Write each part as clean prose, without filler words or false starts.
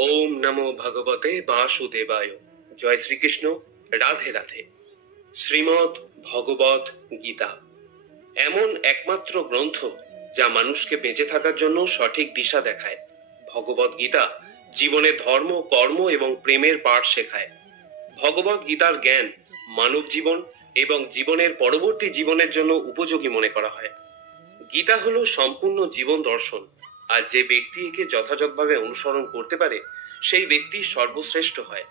ওম নমো ভগবতে বাসুদেবায়। জয় শ্রীকৃষ্ণ। রাধে রাধে। শ্রীমদ্ ভগবত গীতা এমন একমাত্র গ্রন্থ যা মানুষকে বেঁচে থাকার জন্য সঠিক দিশা দেখায়। ভগবত গীতা জীবনে ধর্ম, কর্ম এবং প্রেমের পাঠ শেখায়। ভগবত গীতার জ্ঞান মানব জীবন এবং জীবনের পরবর্তী জীবনের জন্য উপযোগী মনে করা হয়। গীতা হলো সম্পূর্ণ জীবন দর্শন, আর যে ব্যক্তি একে যথাযথভাবে অনুসরণ করতে পারে সেই ব্যক্তি সর্বশ্রেষ্ঠ হয়।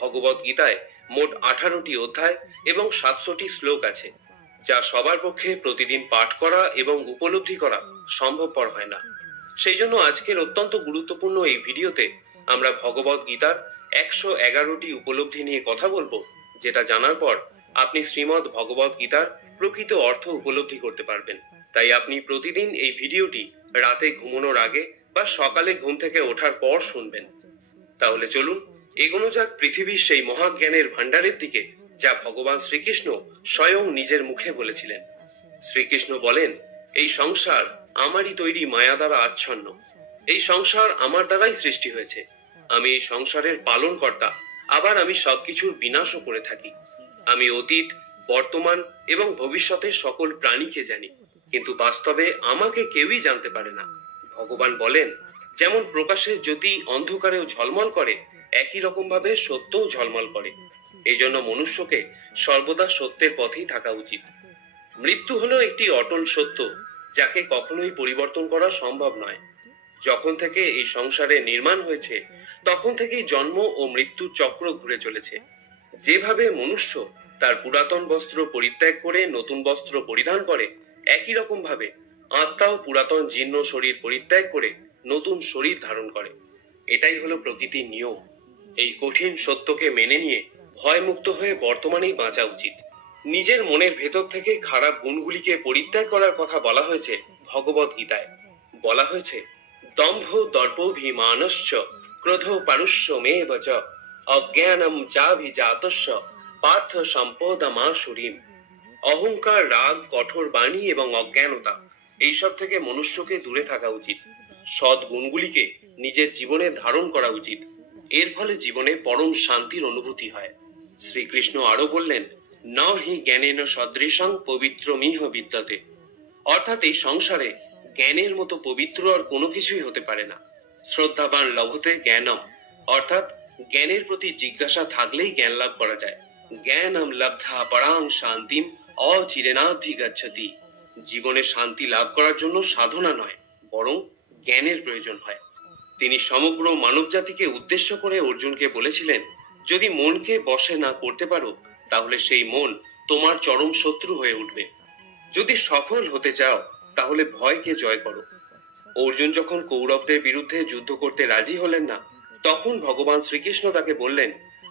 ভগবত গীতায় মোট 18টি অধ্যায় এবং 700টি শ্লোক আছে, যা সবার পক্ষে প্রতিদিন পাঠ করা এবং উপলব্ধি করা সম্ভবপর হয় না। সেই জন্য আজকের অত্যন্ত গুরুত্বপূর্ণ এই ভিডিওতে আমরা ভগবত গীতার 111টি উপলব্ধি নিয়ে কথা বলবো, যেটা জানার পর আপনি শ্রীমদ্ ভগবত গীতার প্রকৃত অর্থ উপলব্ধি করতে পারবেন। তাই আপনি প্রতিদিন এই ভিডিওটি রাতে ঘুমানোর আগে বা সকালে ঘুম থেকে ওঠার পর শুনবেন। তাহলে চলুন এগোনো যাক পৃথিবীর সেই মহাজ্ঞানের ভান্ডারের দিকে, যা ভগবান শ্রীকৃষ্ণ স্বয়ং নিজের মুখে বলেছিলেন। শ্রীকৃষ্ণ বলেন, এই সংসার আমারই তৈরি মায়া দ্বারা আচ্ছন্ন। এই সংসার আমার দ্বারাই সৃষ্টি হয়েছে। আমি এই সংসারের পালন কর্তা, আবার আমি সবকিছুর বিনাশও করে থাকি। আমি অতীত, বর্তমান এবং ভবিষ্যতের সকল প্রাণীকে জানি, কিন্তু বাস্তবে আমাকে কেউই জানতে পারে না। ভগবান বলেন, যেমন প্রকাশের জ্যোতি অন্ধকারেও ঝলমল করে, একই রকম ভাবে সত্যও ঝলমল করে। এই জন্য মনুষ্যকে সর্বদা সত্যের পথেই থাকা উচিত। মৃত্যু হলো একটি অটল সত্য, যাকে কখনোই পরিবর্তন করা সম্ভব নয়। যখন থেকে এই সংসারে নির্মাণ হয়েছে, তখন থেকেই জন্ম ও মৃত্যুর চক্র ঘুরে চলেছে। যেভাবে মনুষ্য তার পুরাতন বস্ত্র পরিত্যাগ করে নতুন বস্ত্র পরিধান করে, একই রকম ভাবে আত্মাও পুরাতন জীর্ণ শরীর পরিত্যাগ করে নতুন শরীর ধারণ করে। এটাই হলো প্রকৃতির নিয়ম। এই কঠিন সত্যকে মেনে নিয়ে ভয়মুক্ত হয়ে বর্তমানেই বাঁচা উচিত। নিজের মনের ভেতর থেকে খারাপ গুণগুলিকে পরিত্যাগ করার কথা বলা হয়েছে ভগবত গীতায়। বলা হয়েছে, দম্ভ দর্পভিমানশ্চ ক্রোধ পারুষ্যমেব চ অজ্ঞানম চাভিজাতস্য পার্থ সম্পদমাসুরীম। অহংকার, রাগ, কঠোর বাণী এবং অজ্ঞানতা, এইসব থেকে মনুষ্যকে দূরে থাকা উচিত। সৎ গুণগুলিকে নিজের জীবনে ধারণ করা উচিত। এর ফলে জীবনে পরম শান্তির অনুভূতি হয়। শ্রীকৃষ্ণ আরো বললেন, ন হি জ্ঞানেন সদৃশং পবিত্রমিহ বিদ্যতে। অর্থাৎ এই সংসারে জ্ঞানের মতো পবিত্র আর কোনো কিছুই হতে পারে না। শ্রদ্ধাবান লভতে জ্ঞানম, অর্থাৎ জ্ঞানের প্রতি জিজ্ঞাসা থাকলেই জ্ঞান লাভ করা যায়। জ্ঞানম লব্ধা পরাং শান্তিম অচিরেনাধিগচ্ছতি। জীবনে শান্তি লাভ করার জন্য সাধনা নয়, বরং জ্ঞানের প্রয়োজন হয়। তিনি সমগ্র মানব জাতিকে উদ্দেশ্য করে অর্জুনকে বলেছিলেন, যদি মনকে বশে না করতে পারো, তাহলে সেই মন তোমার চরম শত্রু হয়ে উঠবে। যদি সফল হতে চাও, তাহলে ভয়কে জয় করো। অর্জুন যখন কৌরবদের বিরুদ্ধে যুদ্ধ করতে রাজি হলেন না, তখন ভগবান শ্রীকৃষ্ণ তাকে বললেন,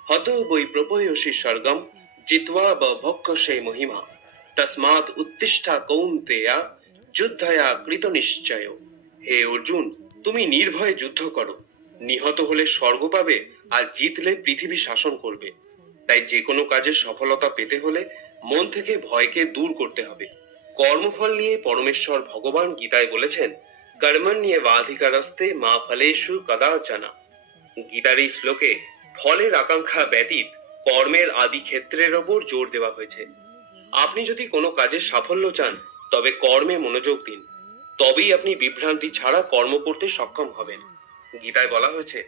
হত বৈ প্রপয়সী স্বর্গম জিত্বা বভক্ষ সেই মহিমা তসমাৎ উত্তিষ্ঠা কৌন্তেয়া যুদ্ধয়া কৃত নিশ্চয়। হে অর্জুন, তুমি নির্ভয়ে যুদ্ধ করো। নিহত হলে স্বর্গ পাবে, আর জিতলে পৃথিবী শাসন করবে। তাই যে কোনো কাজে সফলতা পেতে হলে মন থেকে ভয়কে দূর করতে হবে। কর্মফল নিয়ে পরমেশ্বর ভগবান গীতায় বলেছেন, কর্মণ্যেবাধিকারস্তে মা ফলেষু কদাচনা। গীতার এই শ্লোকে ফলের আকাঙ্ক্ষা ব্যতীত কর্মের আদি ক্ষেত্রের ওপর জোর দেওয়া হয়েছে। আপনি যদি কোনো কাজে সাফল্য চান, তবে কর্মে মনোযোগ দিন। তবেই আপনি বিভ্রান্তি ছাড়া কর্ম করতে সক্ষম হবেন। গীতায় বলা হয়েছে,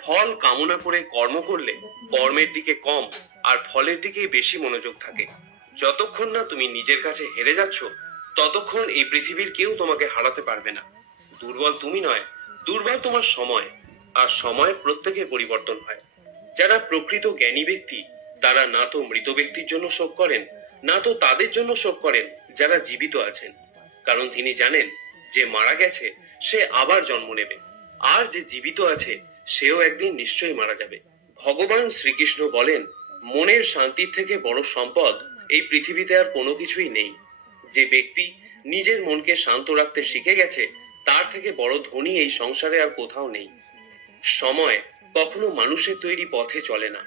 ফল কামনা করে কর্ম করলে কর্মের দিকে কম আর ফলের দিকেই বেশি মনোযোগ থাকে। যতক্ষণ না তুমি নিজের কাছে হেরে যাচ্ছ, ততক্ষণ এই পৃথিবীর কেউ তোমাকে হারাতে পারবে না। দুর্বল তুমি নয়, দুর্বল তোমার সময়, আর সময় প্রত্যেকের পরিবর্তন হয়। যারা প্রকৃত জ্ঞানী ব্যক্তি, তারা না তো মৃত ব্যক্তির জন্য শোক করেন, না তো তাদের জন্য শোক করেন যারা জীবিত আছেন। কারণ তিনি জানেন, যে মারা গেছে সে আবার জন্ম নেবে, আর যে জীবিত আছে সেও একদিন নিশ্চয়ই মারা যাবে। ভগবান শ্রীকৃষ্ণ বলেন, মনের শান্তির থেকে বড় সম্পদ এই পৃথিবীতে আর কোনো কিছুই নেই। যে ব্যক্তি নিজের মনকে শান্ত রাখতে শিখে গেছে, তার থেকে বড় ধনী এই সংসারে আর কোথাও নেই। সময় কখনো মানুষের তৈরি পথে চলে না,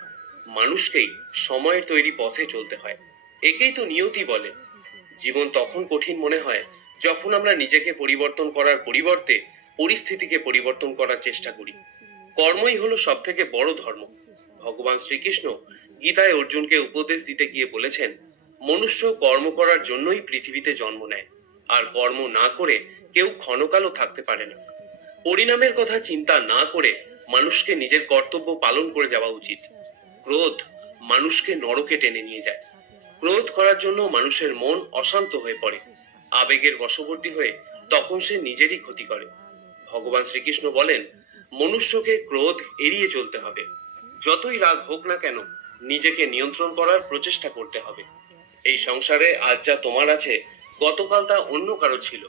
মানুষকেই সময়ের তৈরি পথে চলতে হয়। একেই তো নিয়তি বলে। জীবন তখন কঠিন মনে হয় যখন আমরা নিজেকে পরিবর্তন করার পরিবর্তে পরিস্থিতিকে পরিবর্তন করার চেষ্টা করি। কর্মই হলো সব থেকে বড় ধর্ম। ভগবান শ্রীকৃষ্ণ গীতায় অর্জুনকে উপদেশ দিতে গিয়ে বলেছেন, মনুষ্য কর্ম করার জন্যই পৃথিবীতে জন্ম নেয়, আর কর্ম না করে কেউ ক্ষণকালও থাকতে পারে না। পরিণামের কথা চিন্তা না করে মানুষকে নিজের কর্তব্য পালন করে যাওয়া উচিত। ক্রোধ মানুষকে নরকে টেনে নিয়ে যায়। ক্রোধ করার জন্য মানুষের মন অশান্ত হয়ে পড়ে, আবেগের বশবর্তী হয়ে তখন সে নিজেরই ক্ষতি করে। ভগবান শ্রীকৃষ্ণ বলেন, মনুষ্যকে ক্রোধ এড়িয়ে চলতে হবে। যতই রাগ হোক না কেন, নিজেকে নিয়ন্ত্রণ করার প্রচেষ্টা করতে হবে। এই সংসারে আজ যা তোমার আছে, গতকাল তা অন্য কারো ছিল,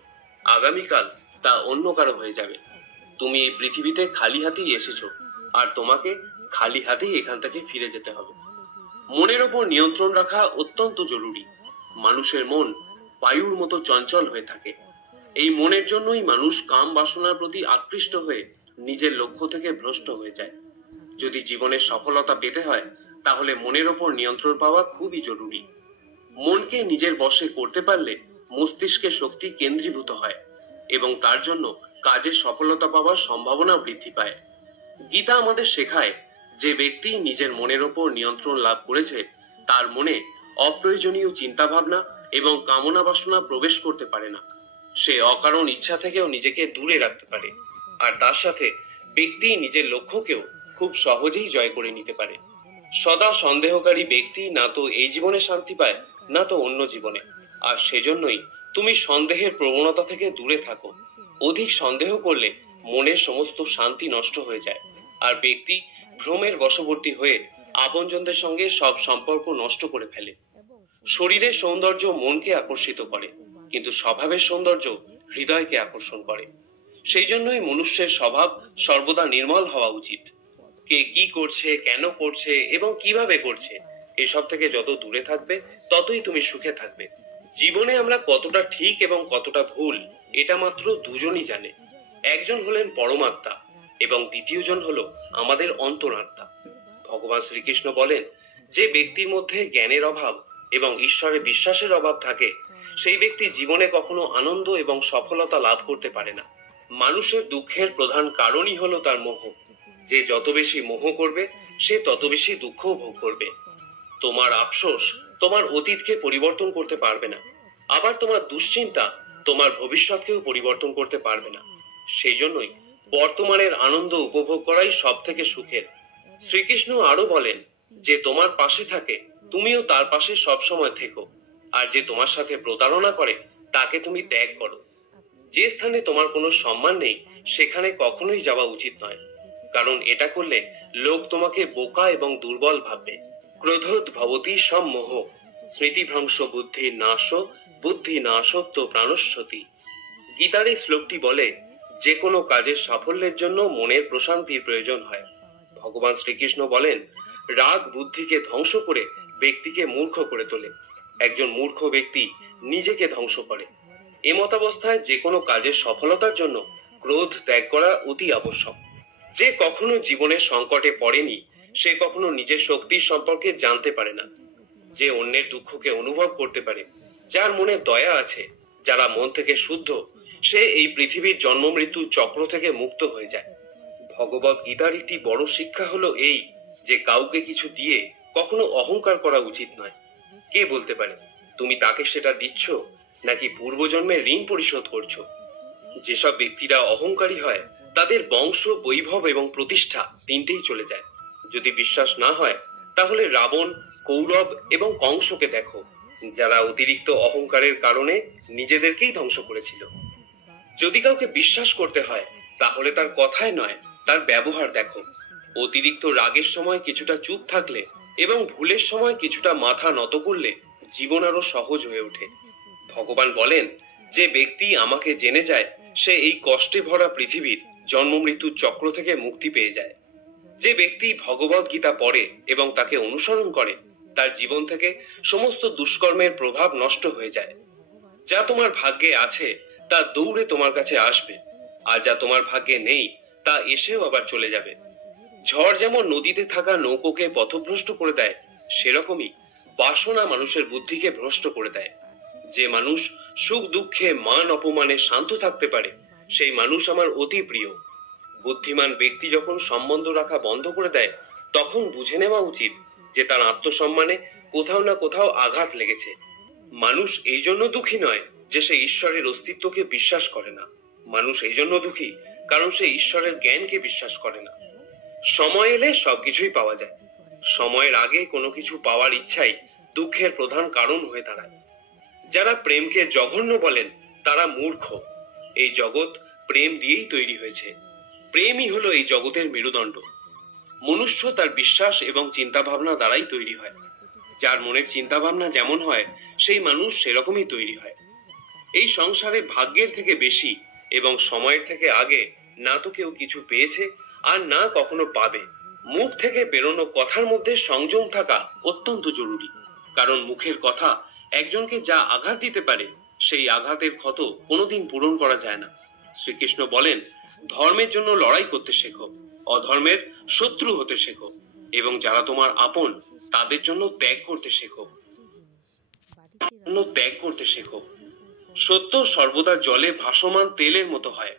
আগামীকাল তা অন্য কারো হয়ে যাবে। তুমি এই পৃথিবীতে খালি হাতেই এসেছো, আর তোমাকে খালি হাতেই এখান থেকে ফিরে যেতে হবে। মনের ওপর নিয়ন্ত্রণ রাখা অত্যন্ত জরুরি। মানুষের মন বায়ুর মতো চঞ্চল হয়ে থাকে। এই মনের জন্যই মানুষ কাম বাসনার প্রতি আকৃষ্ট হয়ে নিজের লক্ষ্য থেকে ভ্রষ্ট হয়ে যায়। যদি জীবনের সফলতা পেতে হয়, তাহলে মনের ওপর নিয়ন্ত্রণ পাওয়া খুবই জরুরি। মনকে নিজের বশে করতে পারলে মস্তিষ্কে শক্তি কেন্দ্রীভূত হয় এবং তার জন্য কাজে সফলতা পাওয়ার সম্ভাবনা বৃদ্ধি পায়। গীতা আমাদের শেখায়, যে ব্যক্তি নিজের মনের ওপর নিয়ন্ত্রণ লাভ করেছে, তার মনে অপ্রয়োজনীয় চিন্তাভাবনা এবং কামনা বাসনা প্রবেশ করতে পারে না। সে অকারণ ইচ্ছা থেকেও নিজেকে দূরে রাখতে পারে, আর তার সাথে ব্যক্তি নিজের লক্ষ্যকেও খুব সহজেই জয় করে নিতে পারে। সদা সন্দেহকারী ব্যক্তি না তো এই জীবনে শান্তি পায়, না তো অন্য জীবনে। আর সেজন্যই তুমি সন্দেহের প্রবণতা থেকে দূরে থাকো। অধিক সন্দেহ করলে মনের সমস্ত শান্তি নষ্ট হয়ে যায়, আর ব্যক্তি ভ্রমের বশবর্তী হয়ে আপনজনদের সঙ্গে সব সম্পর্ক নষ্ট করে ফেলে। শরীরের সৌন্দর্য মনকে আকর্ষিত করে, কিন্তু স্বভাবের সৌন্দর্য হৃদয়কে আকর্ষণ করে। সেই জন্যই মনুষ্যের স্বভাব সর্বদা নির্মল হওয়া উচিত। কে কি করছে, কেন করছে এবং কিভাবে করছে, এসব থেকে যত দূরে থাকবে, ততই তুমি সুখে থাকবে। জীবনে আমরা কতটা ঠিক এবং কতটা ভুল, এটা মাত্র দুজনই জানে। একজন হলেন পরমাত্মা এবং দ্বিতীয়জন হলো আমাদের অন্তরাত্মা। ভগবান শ্রীকৃষ্ণ বলেন, যে ব্যক্তির মধ্যে জ্ঞানের অভাব এবং ঈশ্বরে বিশ্বাসের অভাব থাকে, সেই ব্যক্তি জীবনে কখনো আনন্দ এবং সফলতা লাভ করতে পারে না। মানুষের দুঃখের প্রধান কারণই হলো তার মোহ। যে যত বেশি মোহ করবে, সে তত বেশি দুঃখ ভোগ করবে। তোমার আফসোস তোমার অতীতকে পরিবর্তন করতে পারবে না, আবার তোমার দুশ্চিন্তা তোমার ভবিষ্যৎকেও পরিবর্তন করতে পারবে না। সেই জন্যই বর্তমানের আনন্দ উপভোগ করাই সব থেকে সুখের। শ্রীকৃষ্ণ আরো বলেন, যে তোমার পাশে থাকে তুমিও তার পাশে সবসময় থেকো, আর যে তোমার সাথে প্রতারণা করে তাকে তুমি ত্যাগ করো। যে স্থানে তোমার কোনো সম্মান নেই, সেখানে কখনোই যাওয়া উচিত নয়, কারণ এটা করলে লোক তোমাকে বোকা এবং দুর্বল ভাববে। ক্রোধোৎ ভবতি সম্মোহ, স্মৃতিভ্রংশ বুদ্ধি নাশ, বুদ্ধি নাশত্ব প্রাণস্যতি। গীতার এই শ্লোকটি বলে, যে কোনো কাজের সাফল্যের জন্য মনের প্রশান্তির প্রয়োজন হয়। ভগবান শ্রীকৃষ্ণ বলেন, রাগ বুদ্ধিকে ধ্বংস করে ব্যক্তিকে মূর্খ করে তোলে। একজন মূর্খ ব্যক্তি নিজেকে ধ্বংস করে। এমতাবস্থায় যে কোনো কাজের সফলতার জন্য ক্রোধ ত্যাগ করা অতি আবশ্যক। যে কখনো জীবনের সংকটে পড়েনি, সে কখনো নিজের শক্তির সম্পর্কে জানতে পারে না। যে অন্যের দুঃখকে অনুভব করতে পারে, যার মনে দয়া আছে, যারা মন থেকে শুদ্ধ, সে এই পৃথিবীর জন্ম মৃত্যু চক্র থেকে মুক্ত হয়ে যায়। ভগবত গীতার একটি বড় শিক্ষা হলো এই, যে কাউকে কিছু দিয়ে কখনো অহংকার করা উচিত নয়। কে বলতে পারে তুমি তাকে সেটা দিচ্ছ, নাকি পূর্বজন্মের ঋণ পরিশোধ করছো? যেসব ব্যক্তিরা অহংকারী হয়, তাদের বংশ, বৈভব এবং প্রতিষ্ঠা তিনটেই চলে যায়। যদি বিশ্বাস না হয়, তাহলে রাবণ, কৌরব এবং কংসকে দেখো, যারা অতিরিক্ত অহংকারের কারণে নিজেদেরকেই ধ্বংস করেছিল। যদি কাউকে বিশ্বাস করতে হয়, তাহলে তার কথায় নয়, তার ব্যবহার দেখো। অতিরিক্ত রাগের সময় কিছুটা চুপ থাকলে এবং ভুলের সময় কিছুটা মাথা নত করলে জীবন আরো সহজ হয়ে ওঠে। ভগবান বলেন, যে ব্যক্তি আমাকে জেনে যায়, সে এই কষ্টে ভরা পৃথিবীর জন্ম মৃত্যুর চক্র থেকে মুক্তি পেয়ে যায়। যে ব্যক্তি ভগবত গীতা পড়ে এবং তাকে অনুসরণ করে, তার জীবন থেকে সমস্ত দুষ্কর্মের প্রভাব নষ্ট হয়ে যায়। যা তোমার ভাগ্যে আছে তা দৌড়ে তোমার কাছে আসবে, আর যা তোমার ভাগ্যে নেই তা এসেও আবার চলে যাবে। ঝড় যেমন নদীতে থাকা নৌকোকে পথভ্রষ্ট করে দেয়, সেরকমই বাসনা মানুষের বুদ্ধিকে ভ্রষ্ট করে দেয়। যে মানুষ সুখ দুঃখে মান অপমানে শান্ত থাকতে পারে, সেই মানুষ আমার অতি প্রিয়। বুদ্ধিমান ব্যক্তি যখন সম্বন্ধ রাখা বন্ধ করে দেয়, তখন বুঝে নেওয়া উচিত যে তার আত্মসম্মানে কোথাও না কোথাও আঘাত লেগেছে। মানুষ এই জন্য দুঃখী নয় যে সে ঈশ্বরের অস্তিত্বকে বিশ্বাস করে না। মানুষ এই জন্য দুঃখী কারণ সে ঈশ্বরের জ্ঞানকে বিশ্বাস করে না। সময় এলে সবকিছুই পাওয়া যায়। সময়ের আগে কোনো কিছু পাওয়ার ইচ্ছাই দুঃখের প্রধান কারণ হয়ে দাঁড়ায়। যারা প্রেমকে জঘন্য বলেন তারা মূর্খ। এই জগৎ প্রেম দিয়েই তৈরি হয়েছে। প্রেমই হলো এই জগতের মেরুদণ্ড। মনুষ্য তার বিশ্বাস এবং চিন্তাভাবনা দ্বারাই তৈরি হয়। যার মনের চিন্তাভাবনা যেমন হয় সেই মানুষ সেরকমই তৈরি হয়। এই সংসারে ভাগ্যের থেকে বেশি এবং সময়ের থেকে আগে না তো কেউ কিছু পেয়েছে আর না কখনো পাবে। মুখ থেকে বেরোনো কথার মধ্যে সংযম থাকা অত্যন্ত জরুরি, কারণ মুখের কথা একজনকে যা আঘাত দিতে পারে সেই আঘাতের ক্ষত কোনোদিন পূরণ করা যায় না। শ্রীকৃষ্ণ বলেন, ধর্মের জন্য লড়াই করতে শেখো, অধর্মের শত্রু হতে শেখো, এবং যারা তোমার আপন তাদের জন্য ত্যাগ করতে শেখো। ত্যাগ করতে শেখো। সত্য সর্বদা জলে ভাসমান তেলের মতো হয়।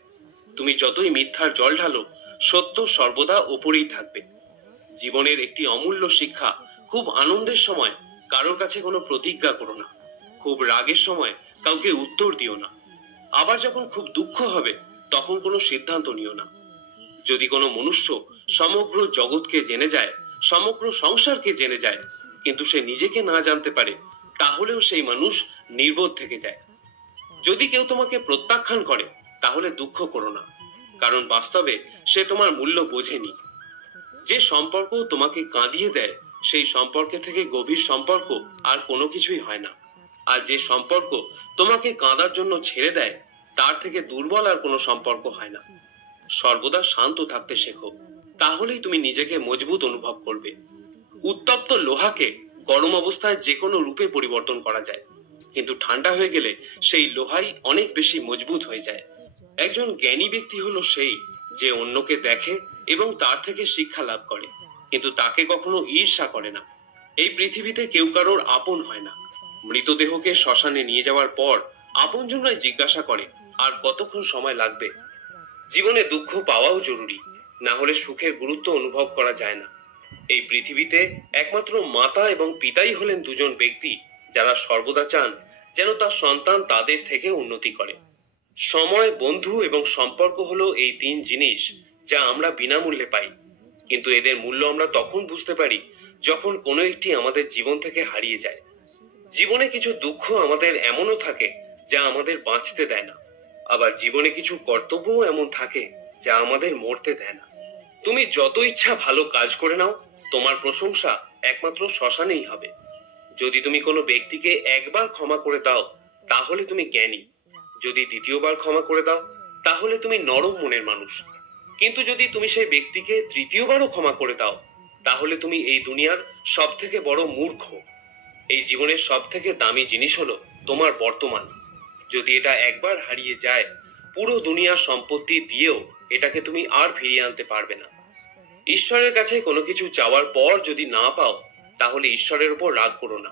তুমি যতই মিথ্যার জল ঢালো, সত্য সর্বদা ওপরেই থাকবে। জীবনের একটি অমূল্য শিক্ষা, খুব আনন্দের সময় কারোর কাছে কোনো প্রতিজ্ঞা করো না। খুব রাগের সময় কাউকে উত্তর দিও না। আবার যখন খুব দুঃখ হবে তখন কোনো সিদ্ধান্ত নিও না। যদি কোনো মনুষ্য সমগ্র জগৎকে জেনে যায়, সমগ্র সংসারকে জেনে যায়, কিন্তু সে নিজেকে না জানতে পারে, তাহলেও সেই মানুষ নির্বোধ থেকে যায়। যদি কেউ তোমাকে প্রত্যাখ্যান করে তাহলে দুঃখ করো না, কারণ বাস্তবে সে তোমার মূল্য বোঝেনি। যে সম্পর্ক তোমাকে কাঁদিয়ে দেয় সেই সম্পর্কে থেকে গভীর সম্পর্ক আর কোনো কিছুই হয় না। আর যে সম্পর্ক তোমাকে কাঁদার জন্য ছেড়ে দেয় তার থেকে দুর্বল আর কোনো সম্পর্ক হয় না। সর্বদা শান্ত থাকতে শেখো, তাহলেই তুমি নিজেকে মজবুত অনুভব করবে। উত্তপ্ত লোহাকে গরম অবস্থায় যে কোনো রূপে পরিবর্তন করা যায়, কিন্তু ঠান্ডা হয়ে গেলে সেই লোহাই অনেক বেশি মজবুত হয়ে যায়। একজন জ্ঞানী ব্যক্তি হলো সেই যে অন্যকে দেখে এবং তার থেকে শিক্ষা লাভ করে, কিন্তু তাকে কখনো ঈর্ষা করে না। এই পৃথিবীতে কেউ কারোর আপন হয় না। মৃতদেহকে শ্মশানে নিয়ে যাওয়ার পর আপনজনরাই জিজ্ঞাসা করে আর কতক্ষণ সময় লাগবে। জীবনে দুঃখ পাওয়াও জরুরি, না হলে সুখের গুরুত্ব অনুভব করা যায় না। এই পৃথিবীতে একমাত্র মাতা এবং পিতাই হলেন দুজন ব্যক্তি যারা সর্বদা চান যেন তার সন্তান তাদের থেকে উন্নতি করে। সময়, বন্ধু এবং সম্পর্ক হলো এই তিন জিনিস যা আমরা বিনামূল্যে পাই, কিন্তু এদের মূল্য আমরা তখন বুঝতে পারি যখন কোনো একটি আমাদের জীবন থেকে হারিয়ে যায়। জীবনে কিছু দুঃখ আমাদের এমনও থাকে যা আমাদের বাঁচতে দেয় না, আবার জীবনে কিছু কর্তব্যও এমন থাকে যা আমাদের মরতে দেয় না। তুমি যত ইচ্ছা ভালো কাজ করে নাও, তোমার প্রশংসা একমাত্র শ্মশানেই হবে। যদি তুমি কোনো ব্যক্তিকে একবার ক্ষমা করে দাও তাহলে তুমি জ্ঞানী, যদি দ্বিতীয়বার ক্ষমা করে দাও তাহলে তুমি নরম মনের মানুষ, কিন্তু যদি তুমি সেই ব্যক্তিকে তৃতীয়বারও ক্ষমা করে দাও তাহলে তুমি এই দুনিয়ার সব থেকে বড় মূর্খ। এই জীবনের সব থেকে দামি জিনিস হলো তোমার বর্তমান। যদি এটা একবার হারিয়ে যায়, পুরো দুনিয়ার সম্পত্তি দিয়েও এটাকে তুমি আর ফিরিয়ে আনতে পারবে না। ঈশ্বরের কাছে কোনো কিছু চাওয়ার পর যদি না পাও তাহলে ঈশ্বরের উপর রাগ করো না,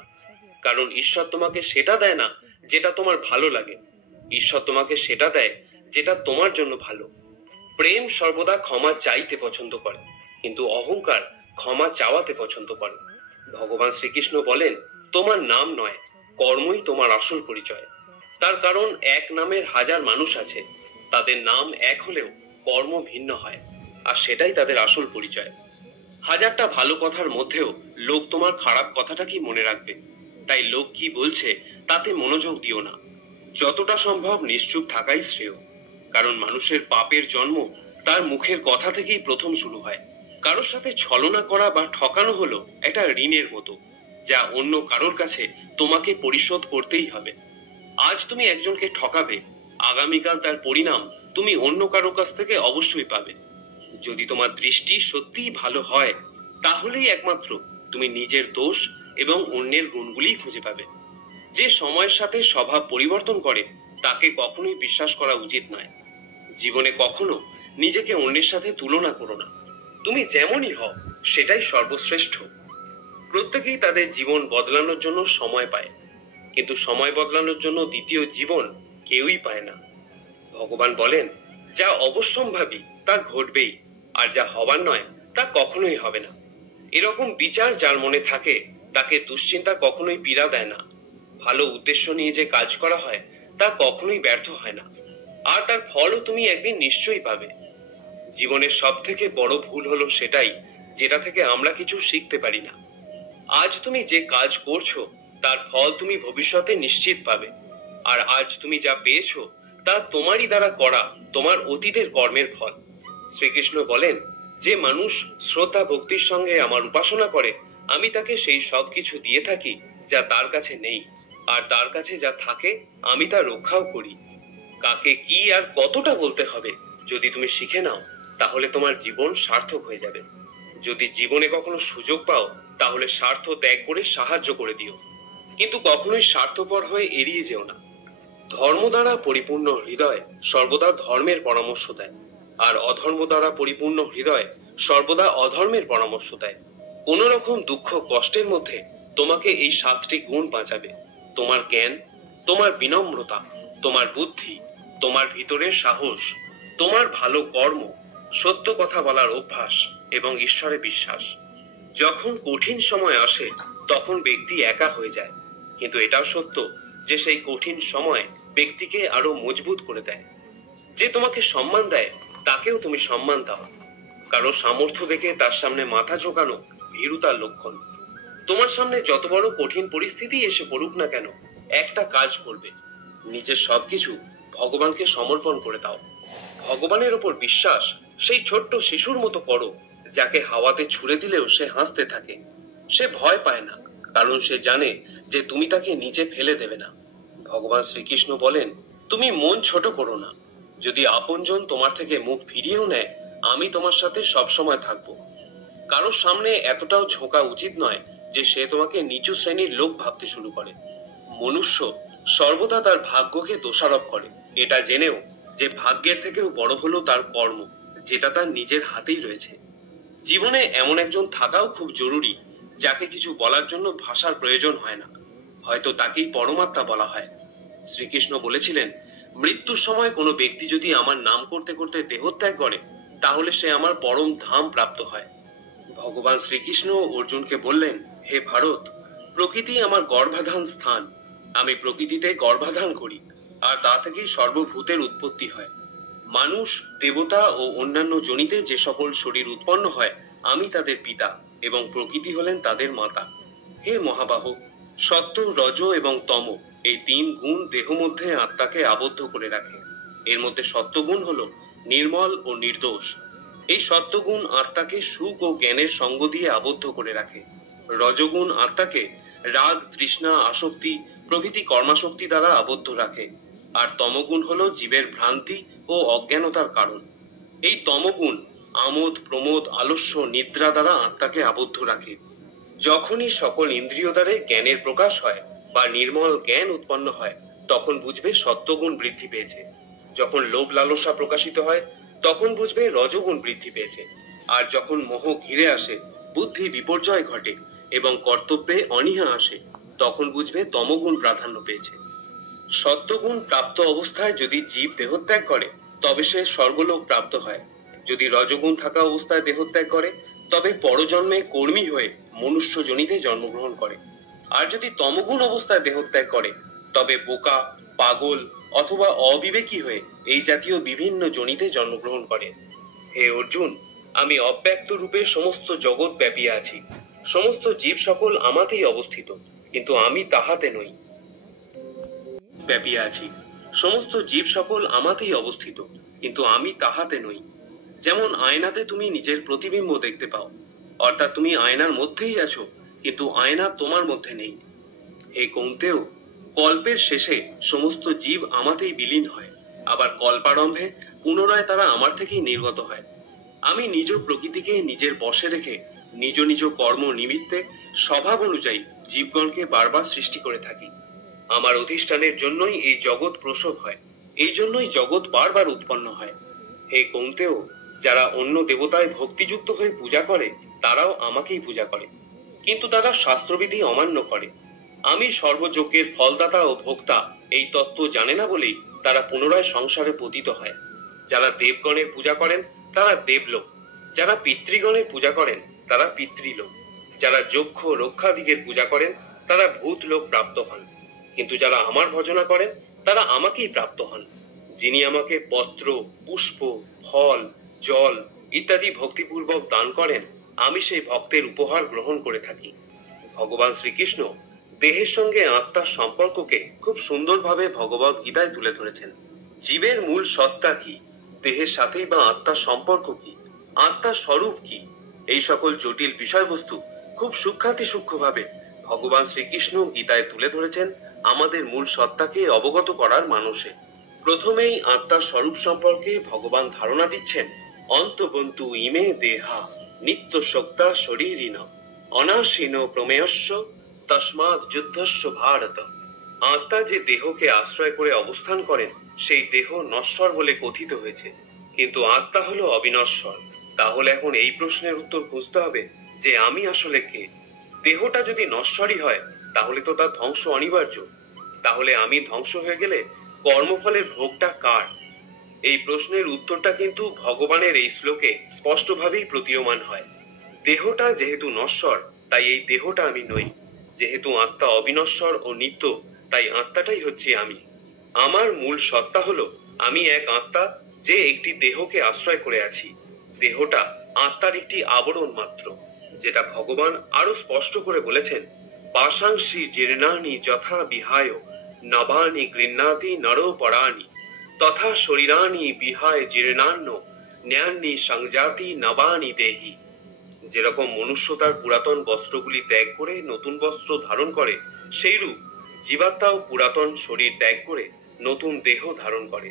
কারণ ঈশ্বর তোমাকে সেটা দেয় না যেটা তোমার ভালো লাগে। ঈশ্বর তোমাকে সেটা দেয় যেটা তোমার জন্য ভালো। প্রেম সর্বদা ক্ষমা চাইতে পছন্দ করে, কিন্তু অহংকার ক্ষমা চাওয়াতে পছন্দ করে। ভগবান শ্রীকৃষ্ণ বলেন, তোমার নাম নয়, কর্মই তোমার আসল পরিচয়। তার কারণ এক নামের হাজার মানুষ আছে, তাদের নাম এক হলেও কর্ম ভিন্ন হয়, আর সেটাই তাদের আসল পরিচয়। হাজারটা ভালো কথার মধ্যেও লোক তোমার খারাপ কথাটা কি মনে রাখবে? তাই লোক কি বলছে তাতে মনোযোগ দিও না। যতটা সম্ভব নিশ্চুপ থাকাই শ্রেয়, কারণ মানুষের পাপের জন্ম তার মুখের কথা থেকেই প্রথম শুরু হয়। কারোর সাথে ছলনা করা বা ঠকানো হলো একটা ঋণের মতো, যা অন্য কারোর কাছে তোমাকে পরিশোধ করতেই হবে। আজ তুমি একজনকে ঠকাবে, আগামীকাল তার পরিণাম তুমি অন্য কারোর কাছ থেকে অবশ্যই পাবে। যদি তোমার দৃষ্টি সত্যিই ভালো হয় তাহলেই একমাত্র তুমি নিজের দোষ এবং অন্যের গুণগুলি খুঁজে পাবে। যে সময়ের সাথে স্বভাব পরিবর্তন করে তাকে কখনোই বিশ্বাস করা উচিত নয়। জীবনে কখনো নিজেকে অন্যের সাথে তুলনা করো না। তুমি যেমনই হও সেটাই সর্বশ্রেষ্ঠ। প্রত্যেকেই তাদের জীবন বদলানোর জন্য সময় পায়, কিন্তু সময় বদলানোর জন্য দ্বিতীয় জীবন কেউই পায় না। ভগবান বলেন, যা অবশ্যম্ভাবী তা ঘটবেই, আর যা হবার নয় তা কখনোই হবে না। এরকম বিচার যার মনে থাকে তাকে দুশ্চিন্তা কখনোই পীড়া দেয় না। ভালো উদ্দেশ্য নিয়ে যে কাজ করা হয় তা কখনোই ব্যর্থ হয় না, আর তার ফলও তুমি একদিন নিশ্চয়ই পাবে। জীবনের সব থেকে বড় ভুল হলো সেটাই, যেটা থেকে আমরা কিছু শিখতে পারি না। আজ তুমি যে কাজ করছো তার ফল তুমি ভবিষ্যতে নিশ্চিত পাবে, আর আজ তুমি যা পেয়েছো তা তোমারই দ্বারা করা তোমার অতীতের কর্মের ফল। শ্রীকৃষ্ণ বলেন, যে মানুষ শ্রদ্ধা ভক্তির সঙ্গে আমার উপাসনা করে আমি তাকে সেই সব কিছু দিয়ে থাকি যা তার কাছে নেই, আর তার কাছে যা থাকে আমি তা রক্ষাও করি। কাকে কি আর কতটা বলতে হবে যদি তুমি শিখে নাও, তাহলে তোমার জীবন সার্থক হয়ে যাবে। যদি জীবনে কখনো সুযোগ পাও তাহলে স্বার্থ ত্যাগ করে সাহায্য করে দিও, কিন্তু কখনোই স্বার্থপর হয়ে এড়িয়ে যেও না। ধর্ম দ্বারা পরিপূর্ণ হৃদয় সর্বদা ধর্মের পরামর্শ দেয়, আর অধর্ম দ্বারা পরিপূর্ণ হৃদয় সর্বদা অধর্মের পরামর্শ দেয়। কোন রকম দুঃখ কষ্টের মধ্যে তোমাকে এই 7টি গুণ বাঁচাবে: তোমার জ্ঞান, তোমার বিনম্রতা, তোমার বুদ্ধি, তোমার ভিতরের সাহস, তোমার ভালো কর্ম, সত্য কথা বলার অভ্যাস এবং ঈশ্বরে বিশ্বাস। যখন কঠিন সময় আসে তখন ব্যক্তি একা হয়ে যায়, কিন্তু এটাও সত্য যে সেই কঠিন সময় ব্যক্তিকে আরো মজবুত করে দেয়। যে তোমাকে সম্মান দেয় তাকেও তুমি সম্মান দাও। কারো সামর্থ্য দেখে তার সামনে মাথা ঝোঁকানো ভীরুতার লক্ষণ। তোমার সামনে যত বড় কঠিন পরিস্থিতি এসে পড়ুক না কেন, একটা কাজ করবে: নিজের সবকিছু ভগবানকে সমর্পণ করে দাও। ভগবানের ওপর বিশ্বাস সেই ছোট্ট শিশুর মতো করো যাকে হাওয়াতে ছুড়ে দিলেও সে হাসতে থাকে। সে ভয় পায় না, কারণ সে জানে যে তুমি তাকে নিচে ফেলে দেবে না। ভগবান শ্রীকৃষ্ণ বলেন, তুমি মন ছোট করো না। যদি আপনজন তোমার থেকে মুখ ফিরিয়েও নেয়, আমি তোমার সাথে সবসময় থাকবো। কারোর সামনে এতটাও ঝোঁকা উচিত নয় যে সে তোমাকে নিচু শ্রেণীর লোক ভাবতে শুরু করে। মনুষ্য সর্বদা তার ভাগ্যকে দোষারোপ করে, এটা জেনেও যে ভাগ্যের থেকেও বড় হলো তার কর্ম, যেটা তার নিজের হাতেই রয়েছে। জীবনে এমন একজন থাকাও খুব জরুরি যাকে কিছু বলার জন্য ভাষার প্রয়োজন হয় না, হয়তো তাকেই পরমাত্মা বলা হয়। শ্রীকৃষ্ণ বলেছিলেন, মৃত্যুর সময় কোনো ব্যক্তি যদি আমার নাম করতে করতে দেহত্যাগ করে তাহলে সে আমার পরম ধাম প্রাপ্ত হয়। ভগবান শ্রীকৃষ্ণ অর্জুনকে বললেন, হে ভারত, প্রকৃতি আমার গর্ভাধান স্থান। আমি প্রকৃতিতে গর্ভাধান করি, আর তা থেকেই সর্বভূতের উৎপত্তি হয়। মানুষ, দেবতা ও অন্যান্য জনিতে যে সকল শরীর উৎপন্ন হয় আমি তাদের পিতা, এবং প্রকৃতি হলেন তাদের মাতা। হে মহাবাহ, সত্য, রজ এবং তম এই 3 গুণ দেহ মধ্যে আত্মাকে আবদ্ধ করে রাখে। এর মধ্যে সত্যগুণ হলো নির্মল ও নির্দোষ। এই সত্যগুণ আত্মাকে সুখ ও জ্ঞানের সঙ্গ দিয়ে আবদ্ধ করে রাখে। রজগুণ আত্মাকে রাগ, তৃষ্ণা, আসক্তি প্রভৃতি কর্মাশক্তি দ্বারা আবদ্ধ রাখে। আর তমগুণ হলো জীবের ভ্রান্তি ও অজ্ঞানতার কারণ। এই তমগুণ আমোদ, প্রমোদ, আলস্য, নিদ্রা দ্বারা আত্মাকে আবদ্ধ রাখে। যখনই সকল ইন্দ্রিয় দ্বারে জ্ঞানের প্রকাশ হয় বা নির্মল জ্ঞান উৎপন্ন হয় তখন বুঝবে সত্যগুণ বৃদ্ধি পেয়েছে। যখন লোভ লালসা প্রকাশিত হয় তখন বুঝবে রজগুণ বৃদ্ধি পেয়েছে। আর যখন মোহ ঘিরে আসে, বুদ্ধি বিপর্যয় ঘটে এবং কর্তব্যে অনীহা আসে, তখন বুঝবে তমগুণ প্রাধান্য পেয়েছে। সত্যগুণ প্রাপ্ত অবস্থায় যদি জীব দেহত্যাগ করে তবে সে স্বর্গলোক প্রাপ্ত হয়। যদি রজগুণ থাকা অবস্থায় দেহত্যাগ করে তবে পরজন্মে কর্মী হয়ে মনুষ্য যোনিতে জন্মগ্রহণ করে। আর যদি তমগুণ অবস্থায় দেহত্যাগ করে তবে বোকা, পাগল অথবা অবিবেকী হয়ে এই জাতীয় বিভিন্ন যোনিতে জন্মগ্রহণ করে। হে অর্জুন, আমি অব্যক্ত রূপে সমস্ত জগৎ ব্যাপিয়া আছি। সমস্ত জীব সকল আমাতেই অবস্থিত, কিন্তু আমি তাহাতে নই। ব্যাপিয়া আছি, সমস্ত জীব সকল আমাতেই অবস্থিত, কিন্তু আমি তাহাতে নই। যেমন আয়নাতে তুমি নিজের প্রতিবিম্ব দেখতে পাও, অর্থাৎ তুমি আয়নার মধ্যেই আছো, কিন্তু আয়না তোমার মধ্যে নেই। হে কৌন্তেয়, কল্পের শেষে সমস্ত জীব আমাতেই বিলীন হয়, আবার কল্পারম্ভে পুনরায় তারা আমার থেকেই নির্গত হয়। আমি নিজ প্রকৃতিকে নিজের বশে রেখে নিজ নিজ কর্ম নিমিত্তে স্বভাব অনুযায়ী জীবগণকে বারবার সৃষ্টি করে থাকি। আমার অধিষ্ঠানের জন্যই এই জগৎ প্রসব হয়, এই জন্যই জগৎ বারবার উৎপন্ন হয়। হে কৌন্তেয়, যারা অন্য দেবতায় ভক্তিযুক্ত হয়ে পূজা করে তারাও আমাকেই পূজা করে, কিন্তু তারা শাস্ত্রবিধি অমান্য করে। আমি সর্বযজ্ঞের ফলদাতা ও ভোক্তা এই তত্ত্ব জানে না বলেই তারা পুনরায় সংসারে পতিত হয়। যারা দেবগণের পূজা করেন তারা দেবলোক, যারা পিতৃগণের পূজা করেন তারা পিতৃলোক, যারা যক্ষ রক্ষাদিগের পূজা করেন তারা ভূতলোক প্রাপ্ত হন, কিন্তু যারা আমার ভজনা করেন তারা আমাকেই প্রাপ্ত হন। যিনি আমাকে পত্র, পুষ্প, ফল, জল ইত্যাদি ভক্তিপূর্বক দান করেন, আমি সেই ভক্তের উপহার গ্রহণ করে থাকি। ভগবান শ্রীকৃষ্ণ দেহের সঙ্গে আত্মার সম্পর্ককে খুব সুন্দরভাবে ভগবত গীতায় তুলে ধরেছেন। জীবের মূল সত্তা কি, দেহের সাথেই বা আত্মার সম্পর্ক কি, আত্মার স্বরূপ কি, এই সকল জটিল বিষয়বস্তু খুব সূক্ষ্মভাবে ভগবান শ্রীকৃষ্ণ গীতায় তুলে ধরেছেন আমাদের মূল সত্তাকে অবগত করার মানুষে। প্রথমেই আত্মার স্বরূপ সম্পর্কে ভগবান ধারণা দিচ্ছেন, অন্তবন্তু ইমে দেহা নিত্য শক্তা শরীরিণ অনাসীন প্রমেয়স্য তস্মাৎ যুদ্ধস্য ভারত। আত্মা যে দেহকে আশ্রয় করে অবস্থান করেন সেই দেহ নশ্বর বলে কথিত হয়েছে, কিন্তু আত্মা হলো অবিনশ্বর। তাহলে এখন এই প্রশ্নের উত্তর খুঁজতে হবে যে আমি আসলে কে। দেহটা যদি নশ্বরই হয় তাহলে তো তার ধ্বংস অনিবার্য। তাহলে আমি ধ্বংস হয়ে গেলে কর্মফলের ভোগটা কার? এই প্রশ্নের উত্তরটা কিন্তু ভগবানের এই শ্লোকে স্পষ্টভাবেই প্রতীয়মান হয়। দেহটা যেহেতু নশ্বর তাই এই দেহটা আমি নই, যেহেতু আত্মা অবিনশ্বর ও নিত্য তাই আত্মাটাই হচ্ছে আমি। আমার মূল সত্তা হলো আমি এক আত্মা যে একটি দেহকে আশ্রয় করে আছি। দেহটা আত্মার একটি আবরণ মাত্র, যেটা ভগবান আরো স্পষ্ট করে বলেছেন, পাশাংশি জীর্ণানি যথা বিহায় নবানি গৃহ্ণাতি নরপরাণি তথা শরীরানি বিহায় জীর্ণান্ন ন্যান্নি সংজাতি নবানি দেহি। যেরকম মনুষ্য তার পুরাতন বস্ত্রগুলি ত্যাগ করে নতুন বস্ত্র ধারণ করে, সেইরূপ জীবাত্মাও পুরাতন শরীর ত্যাগ করে নতুন দেহ ধারণ করে।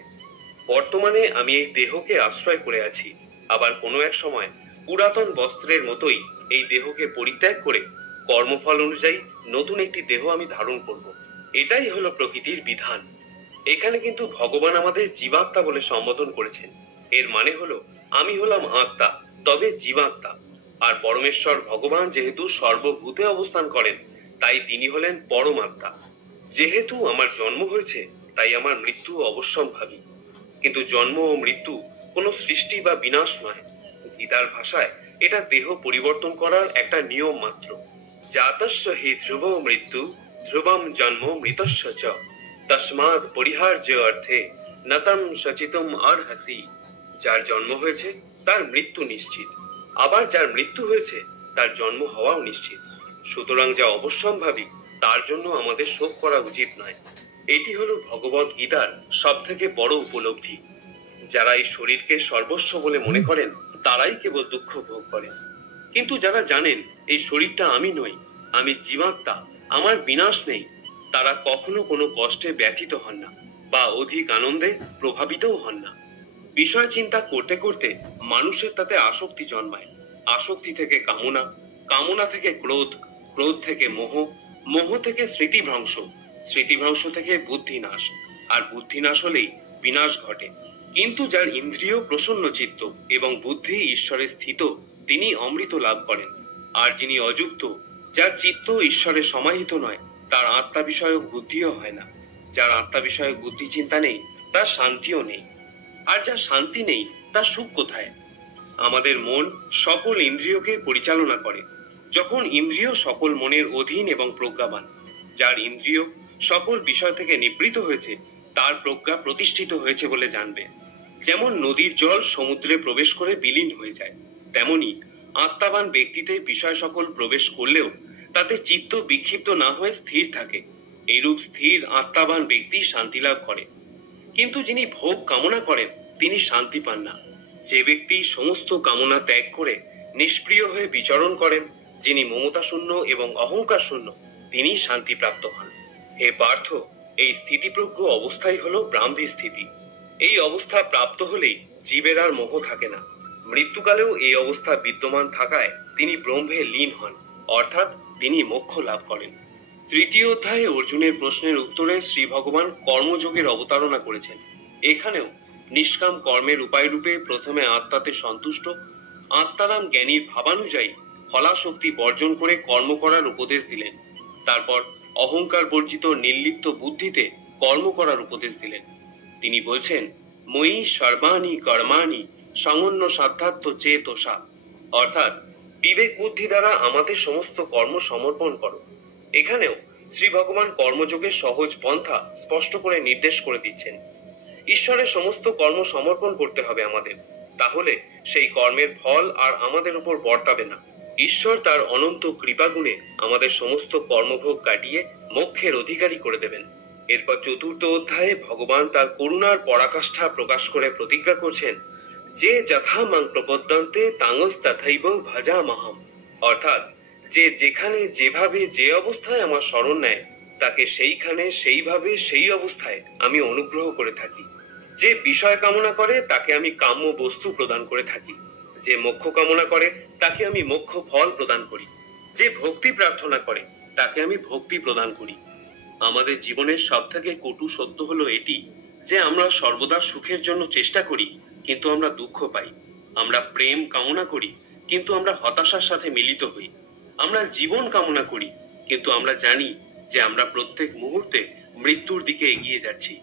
বর্তমানে আমি এই দেহকে আশ্রয় করে আছি, আবার কোনো এক সময় পুরাতন বস্ত্রের মতোই এই দেহকে পরিত্যাগ করে কর্মফল অনুযায়ী নতুন একটি দেহ আমি ধারণ করব। এটাই হলো প্রকৃতির বিধান। এখানে কিন্তু ভগবান আমাদের জীবাত্মা বলে সম্বোধন করেছেন। এর মানে হলো আমি হলাম আত্মা, তবে জীবাত্মা। আর পরমেশ্বর ভগবান যেহেতু সর্বভূতে অবস্থান করেন তাই তিনি হলেন পরমাত্মা। যেহেতু আমার জন্ম হয়েছে তাই আমার মৃত্যু অবশ্যম্ভাবী, কিন্তু জন্ম ও মৃত্যু কোনো সৃষ্টি বা বিনাশ নয়। গীতার ভাষায় এটা দেহ পরিবর্তন করার একটা নিয়ম মাত্র। জাতস্য হি ধ্রুব মৃত্যু ধ্রুবম জন্ম মৃতস্য চ তস্মাৎ পরিহার্য অর্থে নতম সচিতুম অর্হসি। যার জন্ম হয়েছে তার মৃত্যু নিশ্চিত, আবার যার মৃত্যু হয়েছে তার জন্ম হওয়াও নিশ্চিত। সুতরাং যা অবশ্যম্ভাবী তার জন্য আমাদের শোক করা উচিত নয়। এটি হলো ভগবত গীতার সব থেকে বড় উপলব্ধি। যারা এই শরীরকে সর্বস্ব বলে মনে করেন তারাই কেবল দুঃখ ভোগ করেন, কিন্তু যারা জানেন এই শরীরটা আমি নই, আমি জীবাত্মা, আমার বিনাশ নেই, তারা কখনো কোনো কষ্টে ব্যথিত হন না বা অধিক আনন্দে প্রভাবিতও হন না। বিষয় চিন্তা করতে করতে মানুষের তাতে আসক্তি জন্মায়। আসক্তি থেকে কামনা, কামনা থেকে ক্রোধ, ক্রোধ থেকে মোহ, মোহ থেকে স্মৃতিভ্রংশ, স্মৃতিভ্রংশ থেকে বুদ্ধিনাশ, আর বুদ্ধিনাশ হলেই বিনাশ ঘটে। কিন্তু যার ইন্দ্রিয় প্রসন্ন চিত্ত এবং বুদ্ধি ঈশ্বরে স্থিত, তিনি অমৃত লাভ করেন। আর যিনি অযুক্ত, যার চিত্ত ঈশ্বরে সমাহিত নয়, তার আত্মা বিষয়ক বুদ্ধিও হয় না। যার আত্মা বিষয়ক বুদ্ধি চিন্তা নেই তার শান্তিও নেই। আর যার শান্তি নেই তার সুখ কোথায়? আমাদের মন সকল ইন্দ্রিয়কে পরিচালনা করে। যখন ইন্দ্রিয় সকল মনের অধীন এবং প্রজ্ঞাবান, যার ইন্দ্রিয় সকল বিষয় থেকে নিবৃত হয়েছে তার প্রজ্ঞা প্রতিষ্ঠিত হয়েছে বলে জানবে। যেমন নদীর জল সমুদ্রে প্রবেশ করে বিলীন হয়ে যায়, তেমনি আত্মাবান ব্যক্তিতে বিষয় সকল প্রবেশ করলেও তাতে চিত্ত বিক্ষিপ্ত না হয়ে স্থির থাকে। এইরূপ স্থির আত্মাবান ব্যক্তি শান্তি লাভ করে। কিন্তু যিনি ভোগ কামনা করেন তিনি শান্তি পান না। যে ব্যক্তি সমস্ত কামনা ত্যাগ করে নিষ্প্রিয় হয়ে বিচরণ করেন, যিনি মমতা শূন্য এবং অহংকার শূন্য, তিনি শান্তি প্রাপ্ত হন। হে পার্থ, এই স্থিতিপ্রজ্ঞ অবস্থাই হলো ব্রাহ্মী স্থিতি। এই অবস্থা প্রাপ্ত হলেই জীবের আর মোহ থাকে না। মৃত্যুকালেও এই অবস্থা বিদ্যমান থাকায় তিনি ব্রহ্মে লীন হন, অর্থাৎ তিনি মোক্ষ লাভ করেন। তৃতীয় অধ্যায়ে অর্জুনের প্রশ্নের উত্তরে শ্রী ভগবান কর্মযোগের অবতারণা করেছেন। এখানেও নিষ্কাম কর্মের উপায় রূপে প্রথমে আত্মাতে সন্তুষ্ট, আত্মারাম জ্ঞানীর ভাবানুযায়ী ফলাশক্তি বর্জন করে কর্ম করার উপদেশ দিলেন। তারপর অহংকার বর্জিত নির্লিপ্ত বুদ্ধিতে কর্ম করার উপদেশ দিলেন। তিনি বলছেন, মই সর্বাণি কর্মাণি সামান্য সাধ্যাত্ম চেতসা, অর্থাৎ বিবেক বুদ্ধি দ্বারা আমাদের সমস্ত কর্ম সমর্পণ করো। এখানেও শ্রী ভগবান কর্মযোগের সহজ পন্থা স্পষ্ট করে নির্দেশ করে দিচ্ছেন। ঈশ্বরের সমস্ত কর্ম সমর্পণ করতে হবে আমাদের, তাহলে সেই কর্মের ফল আর আমাদের উপর বর্তাবে না। ঈশ্বর তার অনন্ত কৃপাগুণে আমাদের সমস্ত কর্মভোগ কাটিয়ে মোক্ষের অধিকারী করে দেবেন। এরপর চতুর্থ অধ্যায়ে ভগবান তার করুণার পরাকাষ্ঠা প্রকাশ করে প্রতিজ্ঞা করছেন, যে যথা মাং প্রপদ্যন্তে তাঙস তথৈব ভজামহম, অর্থাৎ যে যেখানে যেভাবে যে অবস্থায় আমার শরণ নেয় তাকে সেইখানে সেইভাবে সেই অবস্থায় আমি অনুগ্রহ করে থাকি। যে বিষয় কামনা করে তাকে আমি কাম্য বস্তু প্রদান করে থাকি। যে মোক্ষ কামনা করে তাকে আমি মোক্ষ ফল প্রদান করি। যে ভক্তি প্রার্থনা করে তাকে আমি ভক্তি প্রদান করি। আমাদের জীবনের সব থেকে কটু সত্য হলো এটি, যে আমরা সর্বদা সুখের জন্য চেষ্টা করি কিন্তু আমরা দুঃখ পাই। আমরা প্রেম কামনা করি কিন্তু আমরা হতাশার সাথে মিলিত হই। আমরা জীবন কামনা করি কিন্তু আমরা জানি যে আমরা প্রত্যেক মুহূর্তে মৃত্যুর দিকে এগিয়ে যাচ্ছি।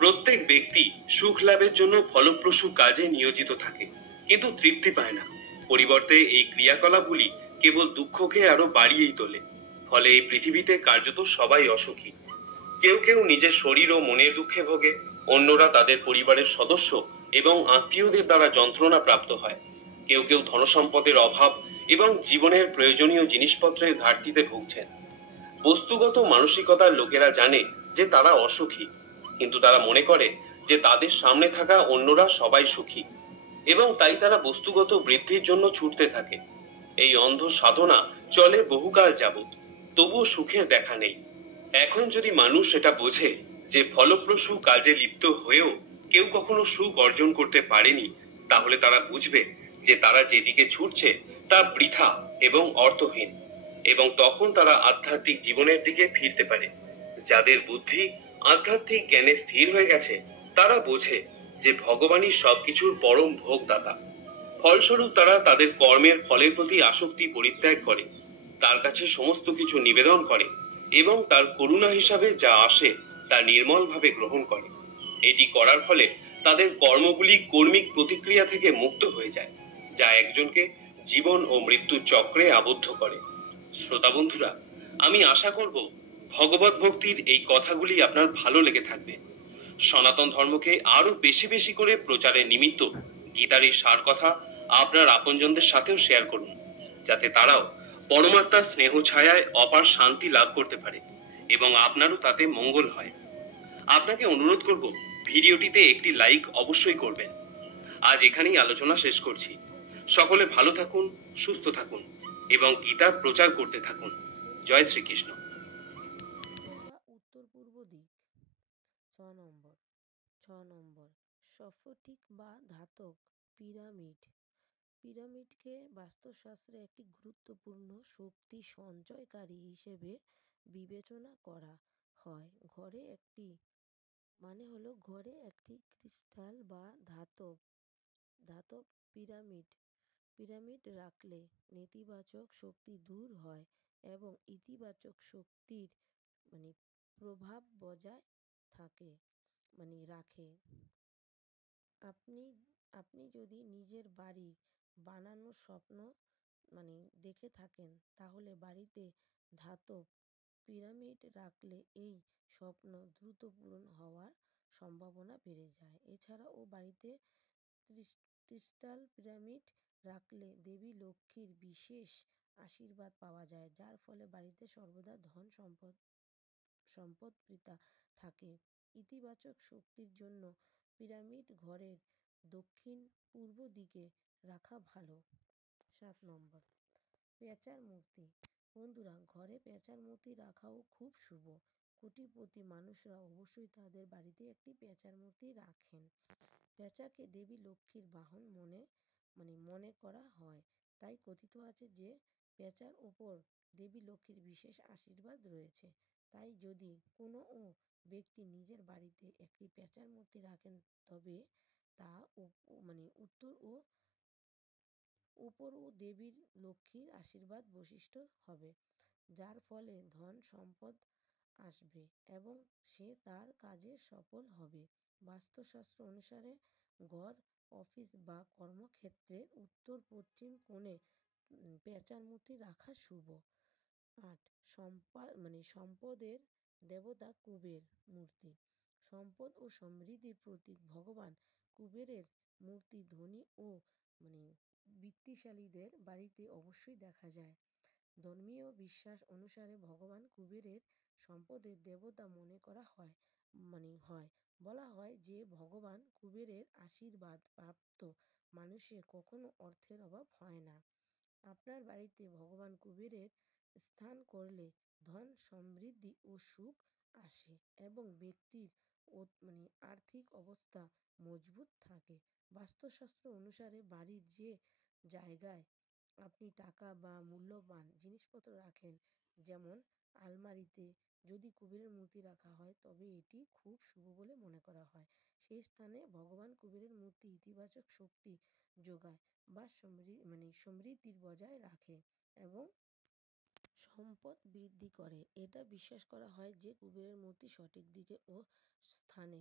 প্রত্যেক ব্যক্তি সুখ লাভের জন্য ফলপ্রসূ কাজে নিয়োজিত থাকে কিন্তু তৃপ্তি পায় না। পরিবর্তে এই ক্রিয়াকলাপগুলি কেবল দুঃখকে আরো বাড়িয়েই তোলে। ফলে এই পৃথিবীতে কার্যত সবাই অসুখী। কেউ কেউ নিজের শরীর ও মনের দুঃখে ভোগে, অন্যরা তাদের পরিবারের সদস্য এবং আত্মীয়দের দ্বারা যন্ত্রণা প্রাপ্ত হয়। কেউ কেউ ধনসম্পদের অভাব এবং জীবনের প্রয়োজনীয় জিনিসপত্রের ঘাটতিতে ভুগছেন। বস্তুগত মানসিকতার লোকেরা জানে যে তারা অসুখী, কিন্তু তারা মনে করে যে তাদের সামনে থাকা অন্যরা সবাই সুখী, এবং তাই তারা বস্তুগত বৃদ্ধির জন্য ছুটতে থাকে। এই অন্ধ সাধনা চলে বহুকাল যাবৎ, তবুও সুখের দেখা নেই। এখন যদি মানুষ এটা বোঝে যে ফলপ্রসূ কাজে লিপ্ত হয়েও কেউ কখনো সুখ অর্জন করতে পারেনি, তাহলে তারা বুঝবে যে তারা যেদিকে ছুটছে তা বৃথা এবং অর্থহীন, এবং তখন তারা আধ্যাত্মিক জীবনের দিকে ফিরতে পারে। যাদের বুদ্ধি আধ্যাত্মিক জ্ঞানে স্থির হয়ে গেছে তারা বোঝে যে ভগবানই সবকিছুর পরম ভোগদাতা। ফলস্বরূপ তারা তাদের কর্মের ফলের প্রতি আসক্তি পরিত্যাগ করে, তার কাছে সমস্ত কিছু নিবেদন করে এবং তার করুণা হিসাবে যা আসে তা নির্মলভাবে গ্রহণ করে। এটি করার ফলে তাদের কর্মগুলি কর্মিক প্রতিক্রিয়া থেকে মুক্ত হয়ে যায়, যা একজনকে জীবন ও মৃত্যুর চক্রে আবদ্ধ করে। শ্রোতা বন্ধুরা, আমি আশা করব ভগবত ভক্তির এই কথাগুলি আপনার ভালো লেগে থাকবে। সনাতন ধর্মকে আরো বেশি বেশি করে প্রচারের নিমিত্ত গীতার এই সার কথা আপনার আপনজনদের সাথেও শেয়ার করুন, যাতে তারাও পরমাত্মার স্নেহ ছায়ায় অপার শান্তি লাভ করতে পারে এবং আপনারও তাতে মঙ্গল হয়। আপনাকে অনুরোধ করব, ভিডিওটিতে একটি লাইক অবশ্যই করবেন। আজ এখানেই আলোচনা শেষ করছি। সকলে ভালো থাকুন, সুস্থ থাকুন এবং গীতার প্রচার করতে থাকুন। জয় শ্রীকৃষ্ণ। উত্তর বা উত্তর পূর্ব দিক। 6 নম্বর। 6 নম্বর, স্ফটিক বা ধাতব পিরামিড। পিরামিডকে বাস্তুশাস্ত্রে একটি গুরুত্বপূর্ণ শক্তি সঞ্চয়কারী হিসেবে বিবেচনা করা হয়। ঘরে একটি ক্রিস্টাল বা ধাতব ধাতব পিরামিড পিরামিড রাখলে নেতিবাচক শক্তি দূর হয় এবং ইতিবাচক শক্তির মানে প্রভাব বজায় থাকে রাখে। আপনি আপনি যদি নিজের বাড়ি বানানোর স্বপ্ন মানে দেখে থাকেন, তাহলে বাড়িতে ধাতব পিরামিড রাখলে এই স্বপ্ন দ্রুত পূরণ হওয়ার সম্ভাবনা বেড়ে যায়। এছাড়াও বাড়িতে ক্রিস্টাল পিরামিড রাখলে দেবী লক্ষ্মীর বিশেষ আশীর্বাদ পাওয়া যায়, যার ফলে বাড়িতে সর্বদা ধন সম্পদ পিতা থাকে। ইতিবাচক শক্তির জন্য পিরামিড ঘরের দক্ষিণ পূর্ব দিকে রাখা ভালো। 7 নম্বর, পেঁচার মূর্তি। বন্ধুরা, ঘরে পেঁচার মূর্তি রাখাও খুব শুভ। কোটিপতি মানুষরা অবশ্যই তাদের বাড়িতে একটি পেঁচার মূর্তি রাখেন। পেঁচাকে দেবী লক্ষ্মীর বাহন মনে করা হয়। তাই কথিত আছে যে পেঁচার উপর দেবী লক্ষ্মীর বিশেষ আশীর্বাদ রয়েছে। তাই যদি কোনো ব্যক্তি নিজের বাড়িতে একটি পেঁচার মূর্তি রাখেন, তবে তা উত্তর ও উপর ও দেবীর লক্ষ্মীর আশীর্বাদ বৈশিষ্ট্য হবে, যার ফলে ধন সম্পদ আসবে এবং সে তার কাজে সফল হবে। বাস্তুশাস্ত্র অনুসারে ঘর অফিস বা কর্মক্ষেত্রের উত্তর পশ্চিম কোণে পেঁচার মূর্তি রাখা শুভ। ৮. সম্পদের দেবতা কুবের মূর্তি। সম্পদ ও সমৃদ্ধির প্রতীক ভগবান কুবেরের মূর্তি ধনী ও মানে বিত্তশালীদের বাড়িতে অবশ্যই দেখা যায়। ধর্মীয় বিশ্বাস অনুসারে ভগবান কুবেরের সম্পদের দেবতা মনে করা হয়। বলা হয় যে ভগবান কুবেরের আশীর্বাদ প্রাপ্ত মানুষের কখনো অর্থের অভাব হয় না। আপনার বাড়িতে ভগবান কুবেরের স্থান করলে ধন সমৃদ্ধি ও সুখ আসে এবং ব্যক্তির ও আর্থিক অবস্থা মজবুত থাকে। বাস্তুশাস্ত্র অনুসারে বাড়ির যে জায়গায় আপনি টাকা বা মূল্যবান জিনিসপত্র রাখেন, যেমন আলমারিতে যদি কুবেরের মূর্তি রাখা হয় তবে এটি খুব শুভ বলে মনে করা হয়। সেই স্থানে ভগবান কুবেরের মূর্তি ইতিবাচক শক্তি যোগায় বা সমৃদ্ধির বজায় রাখে এবং সম্পদ বৃদ্ধি করে। এটা বিশ্বাস করা হয় যে কুবেরের মূর্তি সঠিক দিকে ও স্থানে